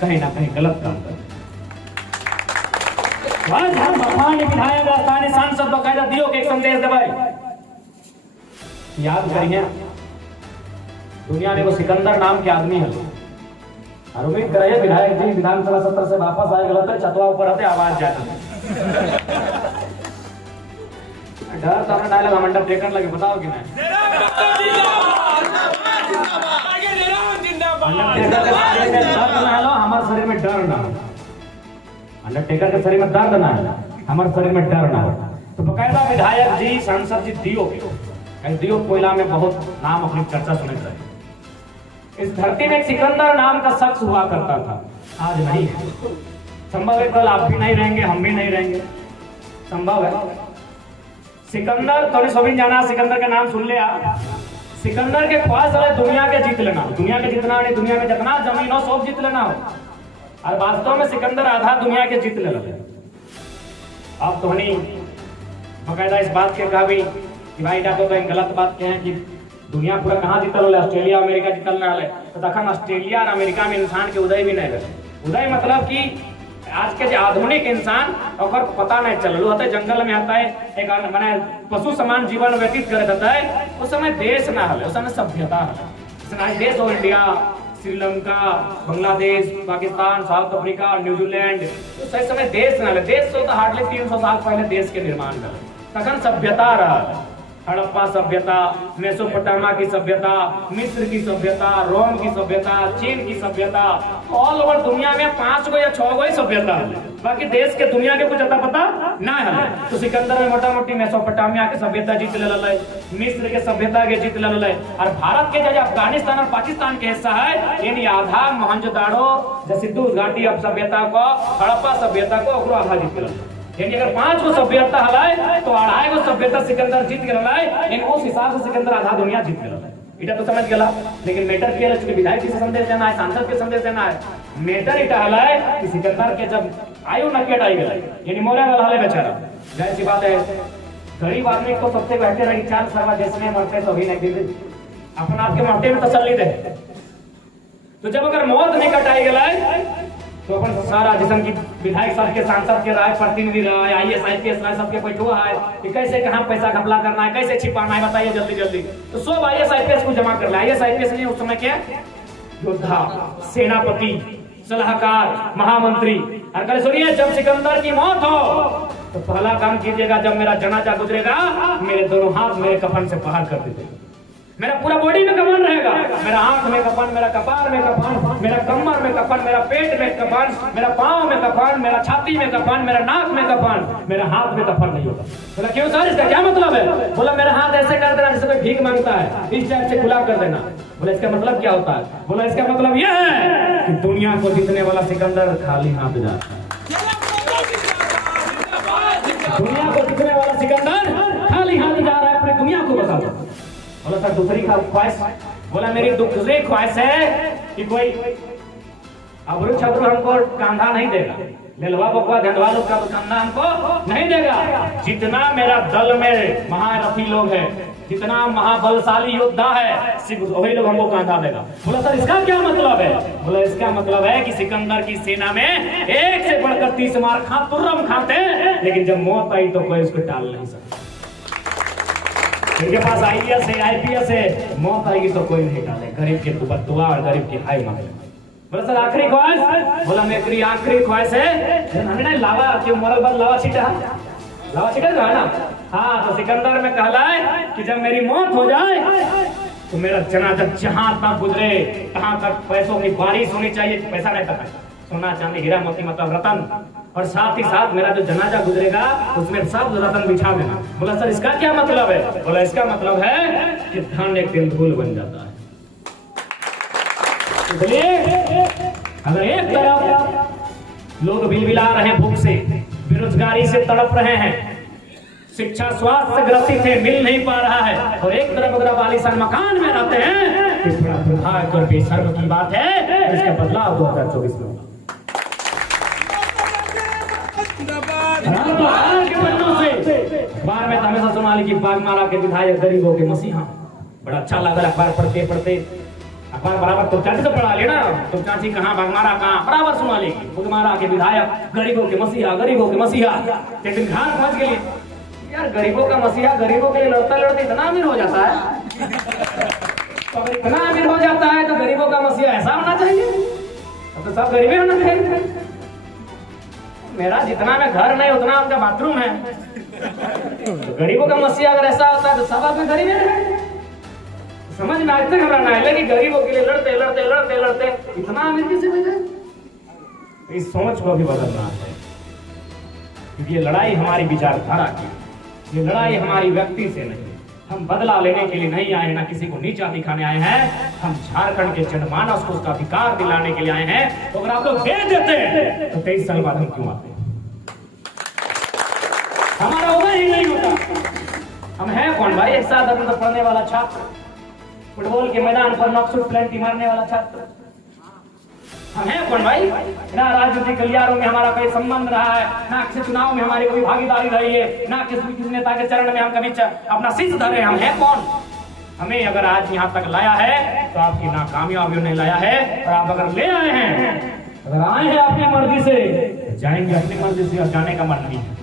कहीं ना कहीं गलत काम कर आज हम स्थानीय विधायक स्थानीय सांसद बकायदा दियो के एक संदेश दे भाई याद करिए दुनिया में वो सिकंदर नाम के आदमी है और उम्मीद करिए विधायक जी विधानसभा सत्र से वापस आए गलत है छतवा ऊपर आते आवाज जाती डर तो अपना डायलॉग मंडप टेकन लगे बताओ कि नहीं हमारे शरीर में डर ना अंडरटेकर के शरीर में दर्द ना है हमारे शरीर में डर ना हो तो बकायदा विधायक जी सांसद जी दियो कोयला में बहुत नाम अपनी चर्चा सुने चाहिए। इस धरती में एक सिकंदर नाम का शख्स हुआ करता था, आज नहीं है। संभव है कल आप भी नहीं रहेंगे, हम भी नहीं रहेंगे, संभव है। सिकंदर तो सभी जाना, सिकंदर का नाम सुन लिया। सिकंदर के ख्वाहिश है दुनिया के जीत लेना, दुनिया के जितना नहीं, दुनिया में जितना जमीन हो सब जीत लेना हो। और वास्तव में सिकंदर आधा दुनिया के जीत ले रहे। अब तो नहीं बकायदा इस बात के कहा भी कि भाई डाको तो गलत बात क्या है कि दुनिया पूरा कहाँ जीतल है, ऑस्ट्रेलिया अमेरिका जीतल रहा है। तो तखन ऑस्ट्रेलिया और अमेरिका में इंसान के उदय भी नहीं रहे। उदय मतलब कि आज के जो आधुनिक इंसान और पता नहीं चल होते जंगल में आता है एक माने पशु समान जीवन व्यतीत कर देता है। उस समय देश ना है, उस समय सभ्यता है। देश हो India, Sri Lanka, Bangladesh, Pakistan, south Africa, New Zealand, तो सही समय देश ना है। देश तो हार्डली 300 साल पहले देश के निर्माण कर तखन सभ्यता रहा। हड़प्पा सभ्यता, मेसोपोटामिया की सभ्यता, मिस्र की सभ्यता, रोम की सभ्यता, चीन की सभ्यता, ऑल ओवर दुनिया में 5 या 6 ही सभ्यता है। बाकी देश के दुनिया के कुछ अता पता ना है। तो सिकंदर में मोटा मोटी मेसोपोटामिया के सभ्यता जीत ले, मिस्र के सभ्यता के जीत ले। और भारत के जो अफगानिस्तान और पाकिस्तान के हिस्सा है यानी आधा मोहनजोदाड़ो जो सिंधु घाटी अब सभ्यता को, हड़प्पा सभ्यता को आधा जीत ले। यानी अगर 5 गो सभ्यता हलाए तो 2.5 गो सभ्यता सिकंदर जीत गए। यानी उस हिसाब से सिकंदर आधा दुनिया जीत गए। इटा तो समझ गया। लेकिन मैटर किया चूंकि विधायक जी से संदेश देना है, सांसद के संदेश देना है। मैटर इटा हलाए कि सिकंदर के जब आयु न केट आई गए यानी मोरे वाला हले बेचारा, जाहिर सी बात है गरीब आदमी को सबसे बेहतर है 4 सरवा जिसमें मरते तो भी नहीं दे अपन आपके मरते में तसल्ली दे। तो जब अगर मौत निकट आई गए तो अपन सारा जिसम की विधायक साहब के, सांसद के राय, प्रतिनिधि राय, IAS IPS राय सबके बैठो है कि कैसे कहाँ पैसा घपला करना है, कैसे छिपाना है, बताइए जल्दी जल्दी। तो सब IAS IPS को जमा कर ले। IAS IPS ने उस समय क्या योद्धा, सेनापति, सलाहकार, महामंत्री। और कल सुनिए जब सिकंदर की मौत हो तो पहला काम कीजिएगा, जब मेरा जनाजा गुजरेगा मेरे दोनों हाथ मेरे कफन से बाहर कर दीजिएगा। मेरा पूरा बॉडी में कफन रहेगा, मेरा आंख में कफन, मेरा कपार में कफन, मेरा कमर में कफन, मेरा पेट में कफन, मेरा पाँव में कफन, मेरा छाती में कफन, मेरा नाक में कफन, मेरा हाथ में कफन नहीं होगा। बोला क्यों सर, इसका क्या मतलब है? बोला मेरा हाथ ऐसे कर देना जैसे कोई भीख मांगता है, इस टाइप से खुला कर देना। बोला इसका मतलब क्या होता है? बोला इसका मतलब यह है कि दुनिया को जीतने वाला सिकंदर खाली हाथ जाता है। दुनिया को जीतने वाला सिकंदर खाली हाथ जा रहा है, पूरी दुनिया को बता दो। बोला सर दूसरी ख्वाहिश? बोला मेरी दूसरी ख्वाहिश है कि कोई अबरू छबरू हमको कांधा नहीं देगा, लेलवा बकवा झंडवा लोग का कंधा हमको नहीं देगा। जितना मेरा दल में महारथी लोग हैं, जितना महाबलशाली योद्धा है, सिर्फ वही लोग हमको कांधा देगा। बोला सर इसका क्या मतलब है? बोला इसका मतलब है कि सिकंदर की सेना में 1 से बढ़कर 30 मार तुर्रम खाते, लेकिन जब मौत आई तो कोई उसको टाल नहीं सकता। इनके पास IAS है, IPS है, मौत आएगी तो कोई नहीं डाले। गरीब के दुआ और गरीब की हाय मांगे। बोला सर आखिरी ख्वाहिश? बोला मेरी आखिरी ख्वाहिश है हमें ना लावा क्यों मरल बाद लावा छिटा जो है ना, हाँ तो सिकंदर में कहला है कि जब मेरी मौत हो जाए तो मेरा जनाजा जहां तक गुजरे तहां तक पैसों की बारिश होनी चाहिए। पैसा नहीं पता, सोना चांदी हीरा मोती मतलब रतन, और साथ ही साथ मेरा जो जनाजा गुजरेगा उसमें सब रतन बिछा देना। बोला सर इसका क्या मतलब है? बोला इसका मतलब है कि धन एक दिन धूल बन जाता है। इसलिए अगर एक तरफ लोग बिलबिला रहे हैं भूख से, बेरोजगारी से तड़प रहे हैं, शिक्षा स्वास्थ्य ग्रसित है, मिल नहीं पा रहा है, और एक तरफ अगर आप आलीशान मकान में रहते हैं तो बड़ा दुर्भाग्य और बेशर्म की बात है। इसका बदलाव 2024 में होगा। अखबार में हमेशा सुना ली कि बागमाला के विधायक गरीबों के मसीहा, बड़ा अच्छा लगा अखबार पढ़ते पढ़ते। अखबार बराबर तो चाची से पढ़ा लेना, तो चाची कहाँ बागमारा कहाँ बराबर सुना लेगी। बागमारा के विधायक गरीबों के मसीहा, गरीबों के मसीहा। एक दिन घर पहुंच गए, यार गरीबों का मसीहा गरीबों के लिए लड़ता लड़ते इतना अमीर हो जाता है, तो अगर इतना अमीर हो जाता है तो गरीबों का मसीहा ऐसा होना चाहिए, तो सब गरीबी होना चाहिए। मेरा जितना में घर नहीं उतना उनका बाथरूम है, तो गरीबों का मसीहा अगर ऐसा होता है तो सब आदमी गरीब है। समझ में आज तक घबराना है, लेकिन गरीबों के लिए लड़ते लड़ते लड़ते लड़ते इतना अमीर कैसे बन जाए। इस सोच को भी बदलना है, क्योंकि ये लड़ाई हमारी विचारधारा की, ये लड़ाई हमारी व्यक्ति से नहीं। हम बदला लेने के लिए नहीं आए, ना किसी को नीचा दिखाने आए हैं। हम झारखंड के जनमानस को उसका अधिकार दिलाने के लिए आए हैं। तो अगर आप लोग दे देते तो 23 साल बाद हम क्यों आते? हमारा उधर ही नहीं होता। हम हैं कौन भाई? एक साथ अंदर पढ़ने वाला छात्र, फुटबॉल के मैदान पर नॉकशॉट प्लेंटी मारने वाला छात्र। हम हैं कौन भाई? ना राजनीतिक गलियारों में हमारा कोई संबंध रहा है, ना किसी चुनाव में हमारी कोई भागीदारी रही है, ना किसी नेता के चरण में हम कभी अपना शीश धरे। हम हैं कौन? हमें अगर आज यहाँ तक लाया है तो आपकी नाकामयाबियों ने लाया है। और आप अगर ले आए हैं, अगर आए हैं अपनी मर्जी से, जाएंगे अपनी मर्जी से, और जाने का मन नहीं है,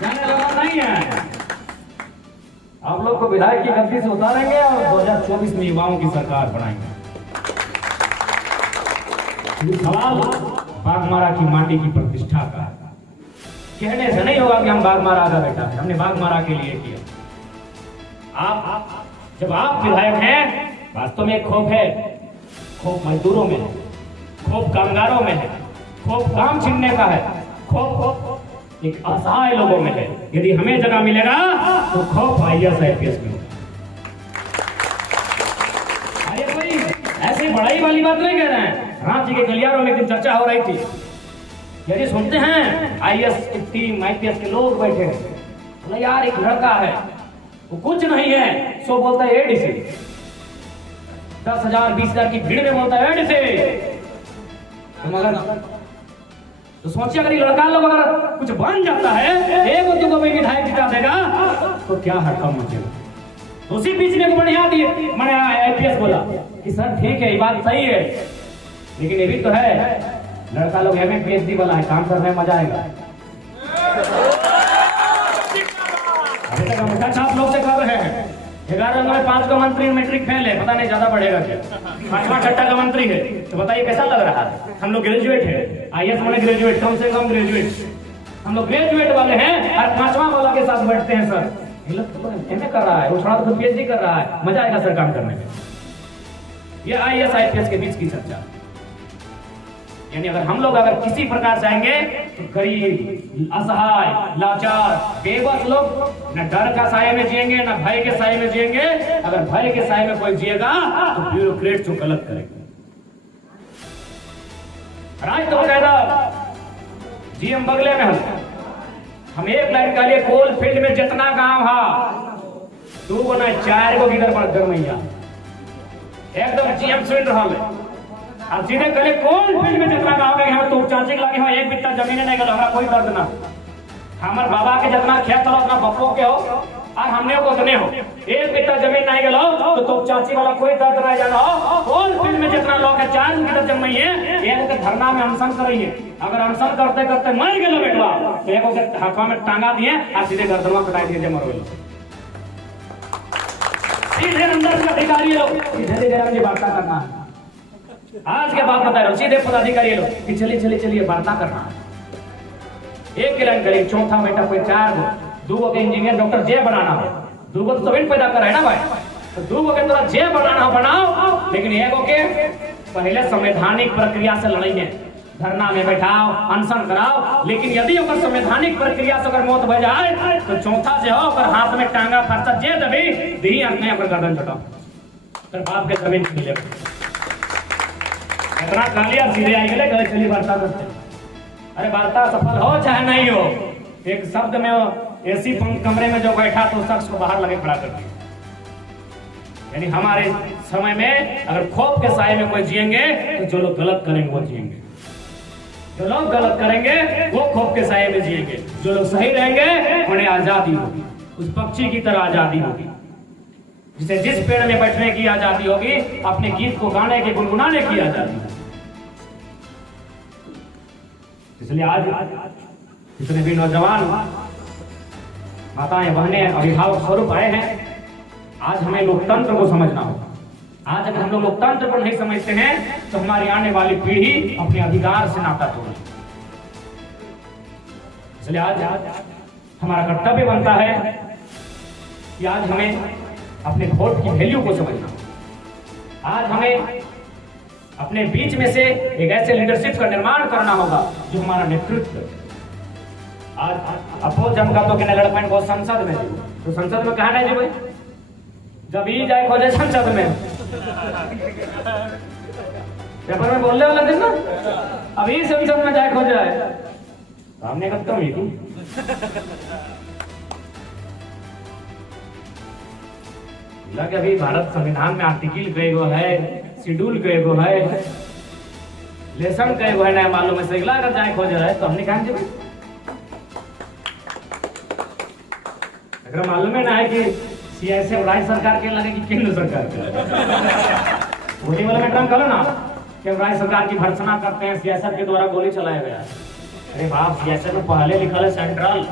जाने का मन नहीं है। आप लोग को विधायक की गद्दी से उतारेंगे और 2024 में युवाओं की सरकार बनाएंगे। सवाल बागमारा की माटी की प्रतिष्ठा का कहने से नहीं होगा कि हम बागमारा का बेटा है, हमने बागमारा के लिए किया। आप जब आप विधायक हैं, वास्तव में खौफ है, खौफ मजदूरों में है, खौफ कामगारों में है, खौफ काम छीनने का है, खौफ एक असहाय लोगों में है। यदि हमें जगह मिलेगा तो खौफ IAS IPS में होगा। अरे कोई ऐसी बड़ाई वाली बात नहीं कह रहे हैं। रांची के गलियारों में एक दिन चर्चा हो रही थी, यदि सुनते हैं IAS की टीम, IPS के लोग बैठे हैं, बोले यार एक लड़का है, वो कुछ नहीं है, सो बोलता है ADC, 10,000 20,000 की भीड़ में बोलता है ADC। तो सोचिए अगर ये लड़का लोग अगर कुछ बन जाता है, एक दो को विधायक जिता देगा, तो क्या हड़कम मचेगा। उसी बीच में बढ़िया दिए मैंने IPS बोला कि सर ठीक है, ये बात सही है, लेकिन ये भी तो है लड़का लोग MA PhD वाला है, काम करने में मजा आएगा। अभी तक हम अच्छा आप लोग से कर रहे हैं, 11 में 5 का मंत्री मैट्रिक फेल है, पता नहीं ज्यादा बढ़ेगा क्या, 5वां 6ठा का मंत्री है, तो बताइए कैसा लग रहा है। हम लोग ग्रेजुएट है, IAS वाले ग्रेजुएट, कम से कम ग्रेजुएट, हम लोग ग्रेजुएट वाले हैं, और 5वां वाला के साथ बैठते हैं। सर MA कर रहा है, वो थोड़ा तो PhD कर रहा है, मजा आएगा सर काम करने में। ये IAS IPS के बीच की चर्चा, यानी अगर हम लोग अगर किसी प्रकार से आएंगे तो गरीब, असहाय, लाचार, बेबस लोग न डर का साये में जिएंगे, न भय के साये में जिएंगे। अगर भय के साये में कोई जिएगा तो ब्यूरोक्रेट जो गलत करेगा। आज तो कहता GM बगले में हम एक लाइन का लिए कोल फील्ड में जितना गांव है 2 गुना 4 को गिर पड़ गरमैया एकदम GM सुन रहा है। अब सीधे कले कोल फील्ड में जितना गाँव के हम तो चाची के लगे हो, एक बित्ता जमीन नहीं गलो, हमारा कोई दर्द ना। हमार बाबा के जितना खेत हो उतना बप्पो के हो, और हमने को उतने हो, एक बित्ता जमीन नहीं गलो तो चाची वाला कोई दर्द नहीं जाना हो। कोल फील्ड में जितना लोग है 4 मीटर जमीन है, एक के धरना में अनशन करिए, अगर अनशन करते करते मर गए बेटवा तो एक के हाथों में टांगा दिए और सीधे गर्दनवा कटाई दिए, मर गए। सीधे अंदर के अधिकारी लोग सीधे वार्ता करना है। आज के बाद बता रहा हूं, सीधे पदाधिकारी लोग कि चलिए वार्ता करना है। एक लाइन करिए, चौथा बेटा कोई 4 गो, 2 गो के इंजीनियर डॉक्टर जे बनाना हो, 2 गो तो सभी पैदा कर है ना भाई, तो 2 गो के तोरा जे बनाना बनाओ, लेकिन एगो के पहले संवैधानिक प्रक्रिया से लड़ाई, धरना में बैठाओ, अनशन कराओ। लेकिन यदि अगर संवैधानिक प्रक्रिया से अगर मौत हो जाए तो चौथा जो हो अगर हाथ में टांगा फरसा जे दबी दी अपने अगर गर्दन छटाओ, फिर बाप के जमीन मिले इतना कालिया सीधे आई गए चलिए वार्ता करते। अरे वार्ता सफल हो चाहे नहीं हो, एक शब्द में AC कमरे में जो बैठा तो शख्स को बाहर लगे खड़ा कर दिया। यानी हमारे समय में अगर खौफ के साये में कोई जिएंगे तो जो लोग गलत करेंगे वो जिएंगे, जो लोग गलत करेंगे वो खौफ के साये में जिएंगे, जो लोग सही रहेंगे उन्हें आजादी होगी, उस पक्षी की तरह आजादी होगी। जिसे जिस पेड़ में बैठने की आजादी होगी, अपने गीत को गाने के गुनगुनाने की आजादी। इसलिए आज जितने भी नौजवान माताएं, बहनें, अभिभावक स्वरूप आए हैं, आज हमें लोकतंत्र को समझना होगा। आज अगर हम लोग लोकतंत्र को नहीं समझते हैं तो हमारी आने वाली पीढ़ी अपने अधिकार से नाता तोड़ेगी। इसलिए आज हमारा कर्तव्य बनता है कि आज हमें अपने वोट की वैल्यू को समझना। आज हमें अपने बीच में से एक ऐसे लीडरशिप का निर्माण करना होगा जो हमारा नेतृत्व। आज अपोज जमका तो कहने लड़कन को संसद में, तो संसद में कहा नहीं जी भाई, जब ही जाए खोजे संसद में, पेपर में बोलने वाला दिन ना, अभी संसद में जाए खोजे है, हमने कब कम ही लगे। अभी भारत संविधान में आर्टिकल कई गो है, शेड्यूल कई गो है, लेसन कई गो है, नया मालूम है, सही अगर जाए खोजे है तो हमने कहा जी अगर मालूम है ना है कि सीएसएफ राज्य सरकार के लगे कि केंद्र सरकार के वही वाला में करो ना कि राज्य सरकार की भर्त्सना करते हैं, सीएसएफ के द्वारा गोली चलाया गया। अरे बाप, सीएसएफ में पहले लिखा है सेंट्रल,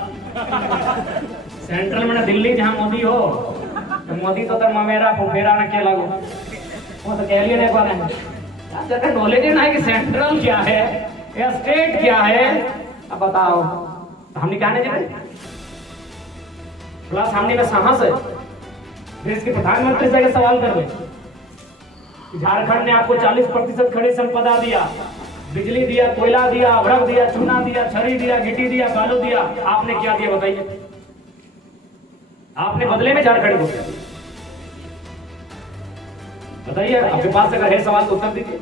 सेंट्रल में दिल्ली जहाँ मोदी हो, तो मोदी तो मेरा फुफेरा न के लगो, वो तो कह लिए नहीं पा रहे हैं। नॉलेज ना है कि सेंट्रल क्या है या स्टेट क्या है, अब बताओ। तो हमने क्या नहीं जी प्लस हमने में साहस है देश के प्रधानमंत्री से सवाल कर ले। झारखंड ने आपको 40% खनिज संपदा दिया, बिजली दिया, कोयला दिया, अभ्रक दिया, चूना दिया, छरी दिया, गिट्टी दिया, बालू दिया, आपने क्या दिया बताइए? आपने बदले में झारखंड को क्या दिया बताइए? आपके पास अगर है सवाल तो उत्तर दीजिए।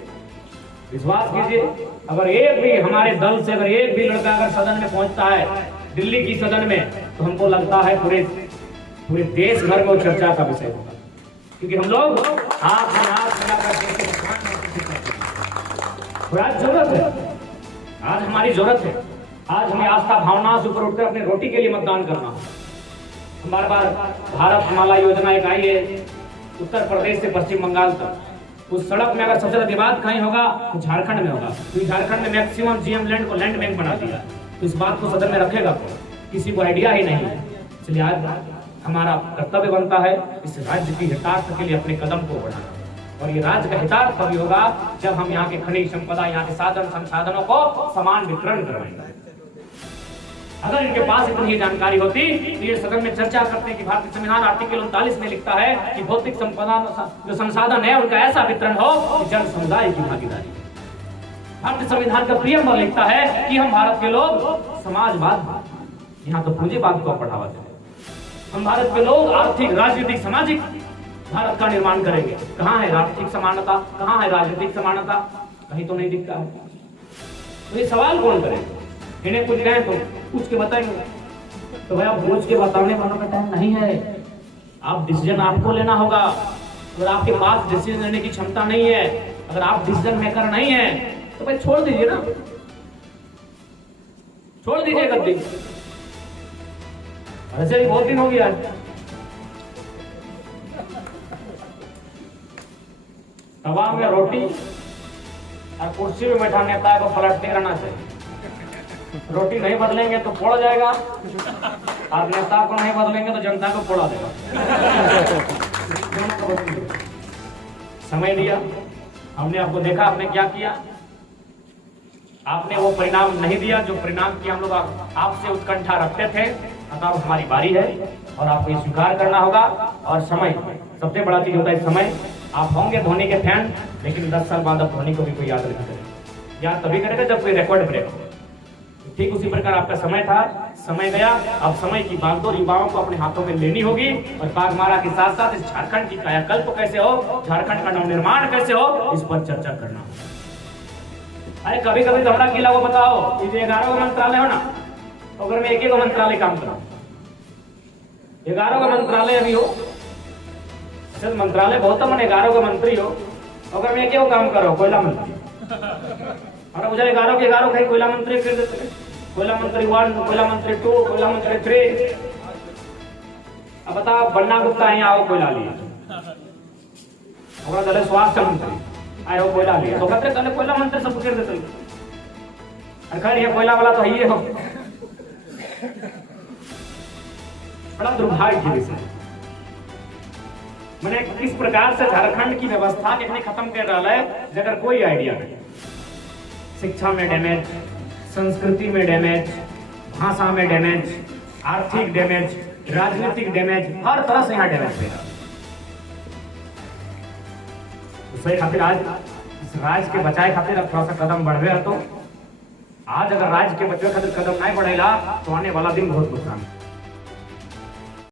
विश्वास कीजिए, अगर एक भी हमारे दल से अगर एक भी लड़का अगर सदन में पहुंचता है, दिल्ली की सदन में, तो हमको लगता है पूरे देश भर में चर्चा का विषय होगा, क्योंकि हम लोग हाथ में हाथ मिलाकर आज जरूरत है, आज हमारी जरूरत है। आज हमें आस्था भावना से ऊपर उठकर अपने रोटी के लिए मतदान करना है। बार बार भारत माला योजना एक आई है उत्तर प्रदेश से पश्चिम बंगाल तक। उस सड़क में अगर सबसे ज्यादा विवाद कहीं होगा तो झारखंड में होगा, क्योंकि झारखंड में मैक्सिमम जीएम लैंड को लैंड बैंक बना दिया। तो इस बात को सदन में रखेगा किसी को आइडिया ही नहीं है। इसलिए आज हमारा कर्तव्य बनता है इस राज्य की हितार्थ के लिए अपने कदम को बढ़ाना, और ये राज्य का हितार्थ तभी होगा जब हम यहाँ के खनिज संपदा, यहाँ के साधन संसाधनों को समान वितरण करवाएंगे। अगर इनके पास इतनी ही जानकारी होती तो ये सदन में चर्चा करते हैं कि भारतीय संविधान आर्टिकल 39 में लिखता है कि भौतिक संपदा जो संसाधन है उनका ऐसा वितरण हो कि जन समुदाय की भागीदारी। भारतीय संविधान का प्रियम्बर लिखता है कि हम भारत के लोग समाजवाद, यहाँ तो पूंजीवाद को बढ़ावा देंगे। हम भारत के लोग आर्थिक, राजनीतिक, सामाजिक भारत का निर्माण करेंगे। कहाँ है आर्थिक समानता, कहाँ है राजनीतिक समानता? कहीं तो नहीं दिखता है। तो ये सवाल कौन करेगा? इन्हें कुछ कहें तो पूछ के बताएंगे, तो भाई आप पूछ के बताने वालों का टाइम नहीं है। आप डिसीजन आपको लेना होगा। अगर आपके पास डिसीजन लेने की क्षमता नहीं है, अगर आप डिसीजन मेकर नहीं है, तो भाई छोड़ दीजिए ना, छोड़ दीजिए गद्दी। ऐसे ही बहुत दिन हो गया। तवा में रोटी और कुर्सी में बैठा नेता को पलटते रहना चाहिए। रोटी नहीं बदलेंगे तो फोड़ जाएगा, और नेता को नहीं बदलेंगे तो जनता को फोड़ा देगा। समय दिया, हमने आपको देखा, आपने क्या किया? आपने वो परिणाम नहीं दिया जो परिणाम की हम लोग आपसे उत्कंठा रखते थे। अतः हमारी बारी है और आपको ये स्वीकार करना होगा। और समय सबसे बड़ा चीज होता है समय। आप होंगे धोनी के फैन, लेकिन 10 साल बाद अब धोनी को भी कोई याद नहीं करेगा। याद तभी करेगा जब कोई रिकॉर्ड ब्रेक हो। ठीक उसी प्रकार आपका समय था, समय गया। अब समय की बागडोर युवाओं को अपने हाथों में लेनी होगी, और बागमारा के साथ साथ इस झारखंड की कायाकल्प कैसे हो, झारखंड का नवनिर्माण कैसे हो, इस पर चर्चा करना होगा। अरे कभी कभी तो हमारा किला वो बताओ, ये 11 मंत्रालय हो ना, अगर मैं एक मंत्रालय काम करा, 11 का मंत्रालय अभी हो, मंत्रालय बहुत मैंने 11 का मंत्री हो, अगर मैं एक काम करो कोयला मंत्री, और मुझे 11 के 11 कहीं कोयला मंत्री कर देते, कोयला मंत्री 1, कोयला मंत्री 2, कोयला मंत्री 3। अब बताओ बन्ना गुप्ता यहाँ आओ कोयला लिए, ओकरा दले स्वास्थ्य मंत्री आए हो कोयला लिए तो कहते दले कोयला मंत्री सब पूछ देते अरे खैर ये कोयला वाला तो है ही हो। बड़ा दुर्भाग्य की विषय मैंने किस प्रकार से झारखंड की व्यवस्था कितनी खत्म कर रहा है जगह कोई आइडिया नहीं। शिक्षा में डैमेज, संस्कृति में डैमेज, भाषा में डैमेज, आर्थिक डैमेज, राजनीतिक डैमेज, हर तरह से यहाँ डैमेज है। उसके खातिर आज इस राज्य के बचाए खातिर अब थोड़ा सा कदम बढ़े तो आज अगर राज्य के बचाए खातिर कदम नहीं बढ़ेगा तो आने वाला दिन बहुत नुकसान।